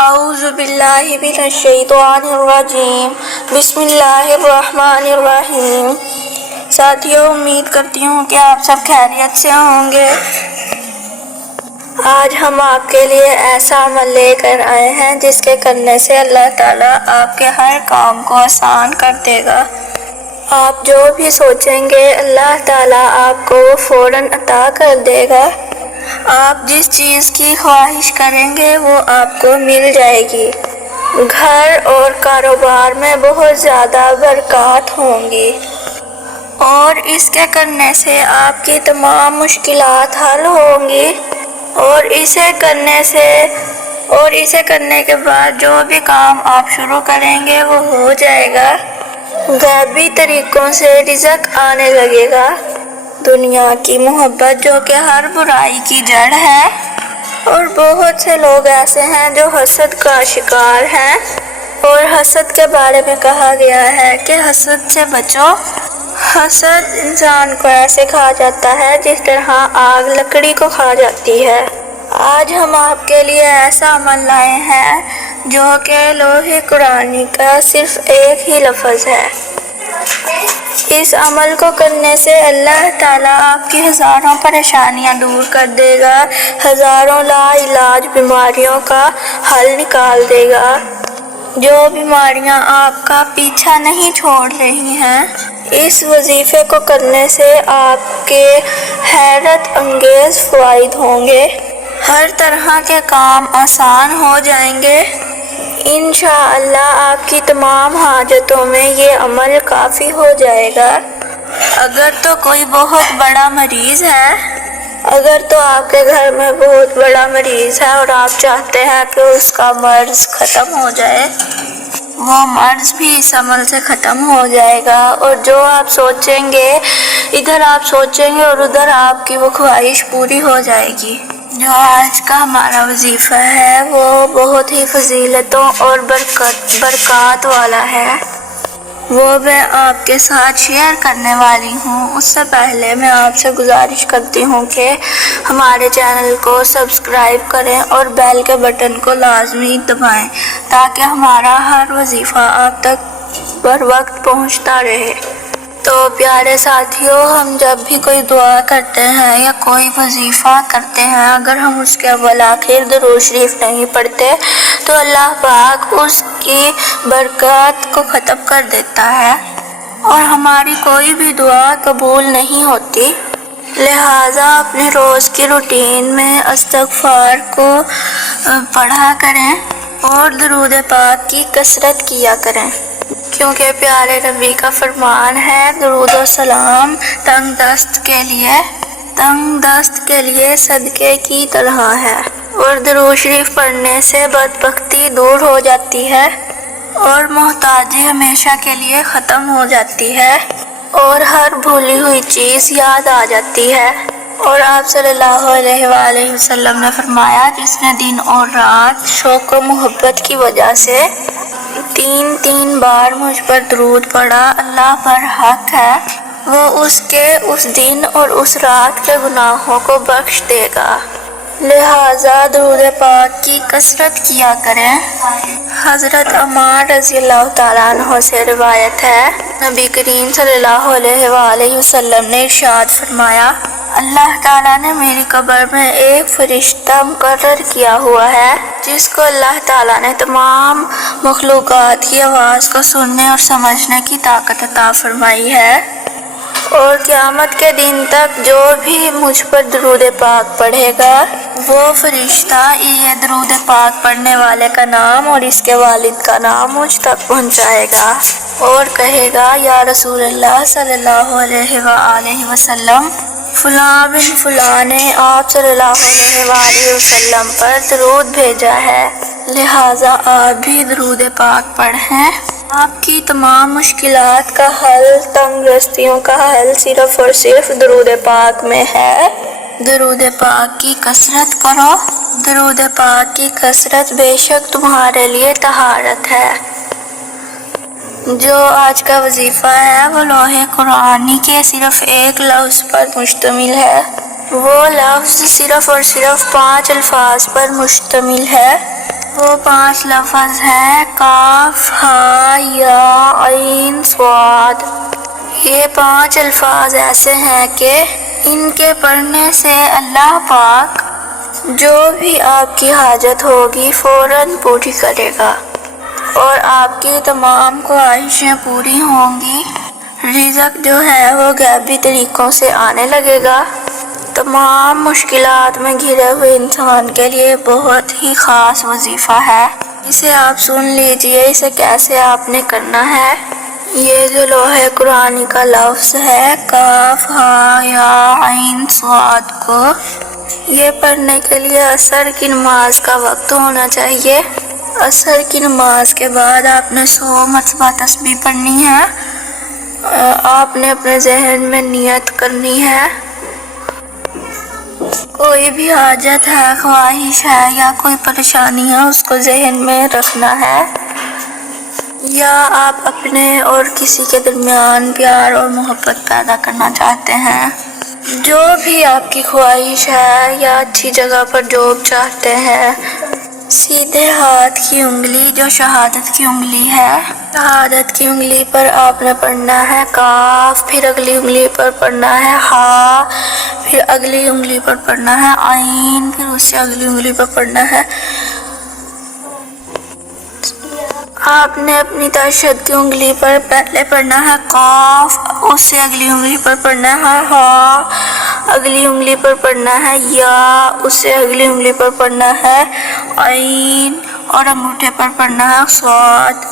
اعوذ باللہ من الشیطان الرجیم بسم اللہ الرحمن الرحیم۔ ساتھیوں، امید کرتی ہوں کہ آپ سب خیریت سے ہوں گے۔ آج ہم آپ کے لیے ایسا عمل لے کر آئے ہیں جس کے کرنے سے اللہ تعالیٰ آپ کے ہر کام کو آسان کر دے گا۔ آپ جو بھی سوچیں گے اللہ تعالیٰ آپ کو فوراً عطا کر دے گا۔ آپ جس چیز کی خواہش کریں گے وہ آپ کو مل جائے گی۔ گھر اور کاروبار میں بہت زیادہ برکات ہوں گی اور اس کے کرنے سے آپ کی تمام مشکلات حل ہوں گی اور اسے کرنے کے بعد جو بھی کام آپ شروع کریں گے وہ ہو جائے گا۔ غیبی طریقوں سے رزق آنے لگے گا۔ دنیا کی محبت جو کہ ہر برائی کی جڑ ہے، اور بہت سے لوگ ایسے ہیں جو حسد کا شکار ہیں، اور حسد کے بارے میں کہا گیا ہے کہ حسد سے بچو۔ حسد انسان کو ایسے کھا جاتا ہے جس طرح آگ لکڑی کو کھا جاتی ہے۔ آج ہم آپ کے لیے ایسا عمل لائے ہیں جو کہ لوح قرآنی کا صرف ایک ہی لفظ ہے۔ اس عمل کو کرنے سے اللہ تعالیٰ آپ کی ہزاروں پریشانیاں دور کر دے گا، ہزاروں لا علاج بیماریوں کا حل نکال دے گا۔ جو بیماریاں آپ کا پیچھا نہیں چھوڑ رہی ہیں، اس وظیفے کو کرنے سے آپ کے حیرت انگیز فوائد ہوں گے۔ ہر طرح کے کام آسان ہو جائیں گے۔ انشاءاللہ آپ کی تمام حاجتوں میں یہ عمل کافی ہو جائے گا۔ اگر تو کوئی بہت بڑا مریض ہے، اگر تو آپ کے گھر میں بہت بڑا مریض ہے اور آپ چاہتے ہیں کہ اس کا مرض ختم ہو جائے، وہ مرض بھی اس عمل سے ختم ہو جائے گا۔ اور جو آپ سوچیں گے، ادھر آپ سوچیں گے اور ادھر آپ کی وہ خواہش پوری ہو جائے گی۔ جو آج کا ہمارا وظیفہ ہے وہ بہت ہی فضیلتوں اور برکات والا ہے۔ وہ میں آپ کے ساتھ شیئر کرنے والی ہوں۔ اس سے پہلے میں آپ سے گزارش کرتی ہوں کہ ہمارے چینل کو سبسکرائب کریں اور بیل کے بٹن کو لازمی دبائیں تاکہ ہمارا ہر وظیفہ آپ تک بر وقت پہنچتا رہے۔ تو پیارے ساتھیوں، ہم جب بھی کوئی دعا کرتے ہیں یا کوئی وظیفہ کرتے ہیں، اگر ہم اس کے اول آخر درود شریف نہیں پڑھتے تو اللہ پاک اس کی برکات کو ختم کر دیتا ہے اور ہماری کوئی بھی دعا قبول نہیں ہوتی۔ لہٰذا اپنے روز کی روٹین میں استغفار کو پڑھا کریں اور درود پاک کی کثرت کیا کریں، کیونکہ پیارے نبی کا فرمان ہے درود و سلام تنگ دست کے لیے صدقے کی طرح ہے، اور درود شریف پڑھنے سے بدبختی دور ہو جاتی ہے اور محتاجی ہمیشہ کے لیے ختم ہو جاتی ہے اور ہر بھولی ہوئی چیز یاد آ جاتی ہے۔ اور آپ صلی اللہ علیہ وآلہ وسلم نے فرمایا، جس نے دن اور رات شوق و محبت کی وجہ سے 3 بار مجھ پر درود پڑھا، اللہ پر حق ہے، وہ اس کے اس دن اور اس رات کے گناہوں کو بخش دے گا۔ لہٰذا درود پاک کی کثرت کیا کریں۔ حضرت عمار رضی اللہ تعالیٰ عنہ سے روایت ہے، نبی کریم صلی اللہ علیہ وآلہ وسلم نے ارشاد فرمایا، اللہ تعالیٰ نے میری قبر میں ایک فرشتہ مقرر کیا ہوا ہے جس کو اللہ تعالیٰ نے تمام مخلوقات کی آواز کو سننے اور سمجھنے کی طاقت عطا فرمائی ہے، اور قیامت کے دن تک جو بھی مجھ پر درود پاک پڑھے گا وہ فرشتہ یہ درود پاک پڑھنے والے کا نام اور اس کے والد کا نام مجھ تک پہنچائے گا اور کہے گا، یا رسول اللہ صلی اللہ علیہ وآلہ وسلم، فلاں بن فلاں نے آپ صلی اللہ علیہ وآلہ وسلم پر درود بھیجا ہے، لہٰذا آپ بھی درود پاک پڑھیں۔ آپ کی تمام مشکلات کا حل، تنگ دستیوں کا حل صرف اور صرف درود پاک میں ہے۔ درود پاک کی کثرت کرو۔ درود پاک کی کثرت بے شک تمہارے لیے طہارت ہے۔ جو آج کا وظیفہ ہے وہ لوح قرآنی کے صرف ایک لفظ پر مشتمل ہے۔ وہ لفظ صرف اور صرف 5 الفاظ پر مشتمل ہے۔ وہ 5 لفظ ہیں کاف ہا یا عین صاد۔ یہ 5 الفاظ ایسے ہیں کہ ان کے پڑھنے سے اللہ پاک جو بھی آپ کی حاجت ہوگی فوراً پوری کرے گا اور آپ کی تمام خواہشیں پوری ہوں گی۔ رزق جو ہے وہ غیبی طریقوں سے آنے لگے گا۔ تمام مشکلات میں گھرے ہوئے انسان کے لیے بہت ہی خاص وظیفہ ہے، اسے آپ سن لیجئے اسے کیسے آپ نے کرنا ہے۔ یہ جو لوح قرآنی کا لفظ ہے کاف ہا یا عین صاد کو، یہ پڑھنے کے لیے عصر کی نماز کا وقت ہونا چاہیے۔ عصر کی نماز کے بعد آپ نے 100 مرتبہ تسبیح پڑھنی ہے۔ آپ نے اپنے ذہن میں نیت کرنی ہے، کوئی بھی حاجت ہے، خواہش ہے یا کوئی پریشانی ہے اس کو ذہن میں رکھنا ہے، یا آپ اپنے اور کسی کے درمیان پیار اور محبت پیدا کرنا چاہتے ہیں، جو بھی آپ کی خواہش ہے یا اچھی جگہ پر جاب چاہتے ہیں، سیدھے ہاتھ کی انگلی جو شہادت کی انگلی ہے، شہادت کی انگلی پر آپ نے پڑھنا ہے کاف، پھر اگلی انگلی پر پڑھنا ہے ہا، پھر اگلی انگلی پر پڑھنا ہے عین، پھر اس سے اگلی انگلی پر پڑھنا ہے۔ آپ نے اپنی تشہد کی انگلی پر پہلے پڑھنا ہے قاف، اس سے اگلی انگلی پر پڑھنا ہے ہا، اگلی انگلی پر پڑھنا ہے یا، اس سے اگلی انگلی پر پڑھنا ہے عین اور انگوٹھے پر پڑھنا ہے صاد۔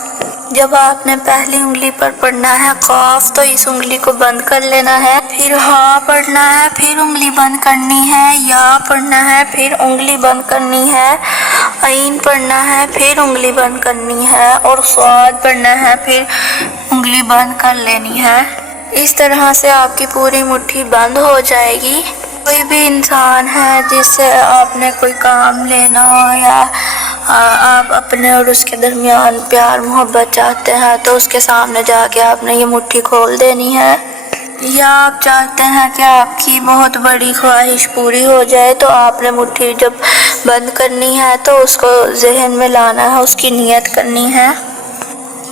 جب آپ نے پہلی انگلی پر پڑھنا ہے قاف تو اس انگلی کو بند کر لینا ہے، پھر ہا پڑھنا ہے، پھر انگلی بند کرنی ہے، یا پڑھنا ہے، پھر انگلی بند کرنی ہے، عین پڑھنا ہے، پھر انگلی بند کرنی ہے، اور صاد پڑھنا ہے، پھر انگلی بند کر لینی ہے۔ اس طرح سے آپ کی پوری مٹھی بند ہو جائے گی۔ کوئی بھی انسان ہے جس سے آپ نے کوئی کام لینا ہو یا آپ اپنے اور اس کے درمیان پیار محبت چاہتے ہیں تو اس کے سامنے جا کے آپ نے یہ مٹھی کھول دینی ہے، یا آپ چاہتے ہیں کہ آپ کی بہت بڑی خواہش پوری ہو جائے تو آپ نے مٹھی جب بند کرنی ہے تو اس کو ذہن میں لانا ہے، اس کی نیت کرنی ہے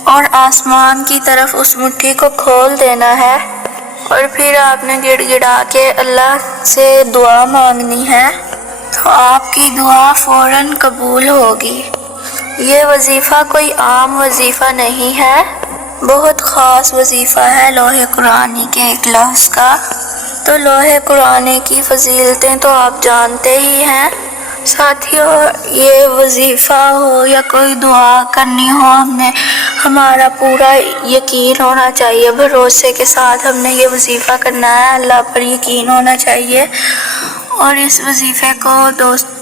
اور آسمان کی طرف اس مٹھی کو کھول دینا ہے، اور پھر آپ نے گڑ گڑا کے اللہ سے دعا مانگنی ہے تو آپ کی دعا فوراً قبول ہوگی۔ یہ وظیفہ کوئی عام وظیفہ نہیں ہے، بہت خاص وظیفہ ہے لوح قرآنی کے ایک لفظ کا۔ تو لوح قرآنی کی فضیلتیں تو آپ جانتے ہی ہیں۔ ساتھیوں، یہ وظیفہ ہو یا کوئی دعا کرنی ہو، ہمارا پورا یقین ہونا چاہیے، بھروسے کے ساتھ ہم نے یہ وظیفہ کرنا ہے، اللہ پر یقین ہونا چاہیے، اور اس وظیفے کو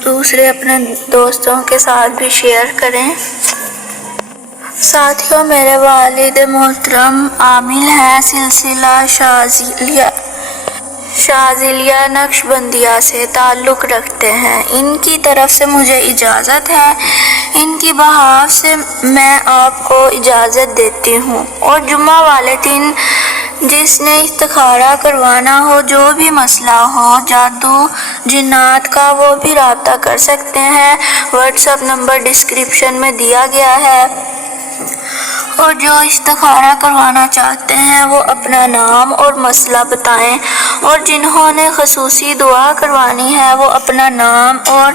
دوسرے اپنے دوستوں کے ساتھ بھی شیئر کریں۔ ساتھیوں، میرے والد محترم عامل ہیں، سلسلہ شاذلیہ نقشبندیہ سے تعلق رکھتے ہیں، ان کی طرف سے مجھے اجازت ہے، ان کی بہاف سے میں آپ کو اجازت دیتی ہوں، اور جمعہ والے دن جس نے استخارہ کروانا ہو، جو بھی مسئلہ ہو جادو جنات کا، وہ بھی رابطہ کر سکتے ہیں۔ واٹس ایپ نمبر ڈسکرپشن میں دیا گیا ہے، اور جو استخارہ کروانا چاہتے ہیں وہ اپنا نام اور مسئلہ بتائیں، اور جنہوں نے خصوصی دعا کروانی ہے وہ اپنا نام اور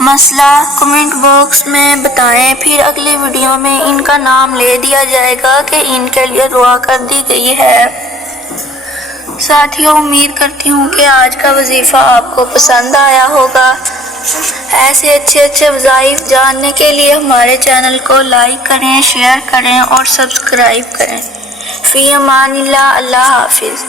مسئلہ کمنٹ باکس میں بتائیں، پھر اگلی ویڈیو میں ان کا نام لے دیا جائے گا کہ ان کے لیے دعا کر دی گئی ہے۔ ساتھیوں، امید کرتی ہوں کہ آج کا وظیفہ آپ کو پسند آیا ہوگا۔ ایسے اچھے وظائف جاننے کے لیے ہمارے چینل کو لائک کریں، شیئر کریں اور سبسکرائب کریں۔ فی امان اللہ، اللہ حافظ۔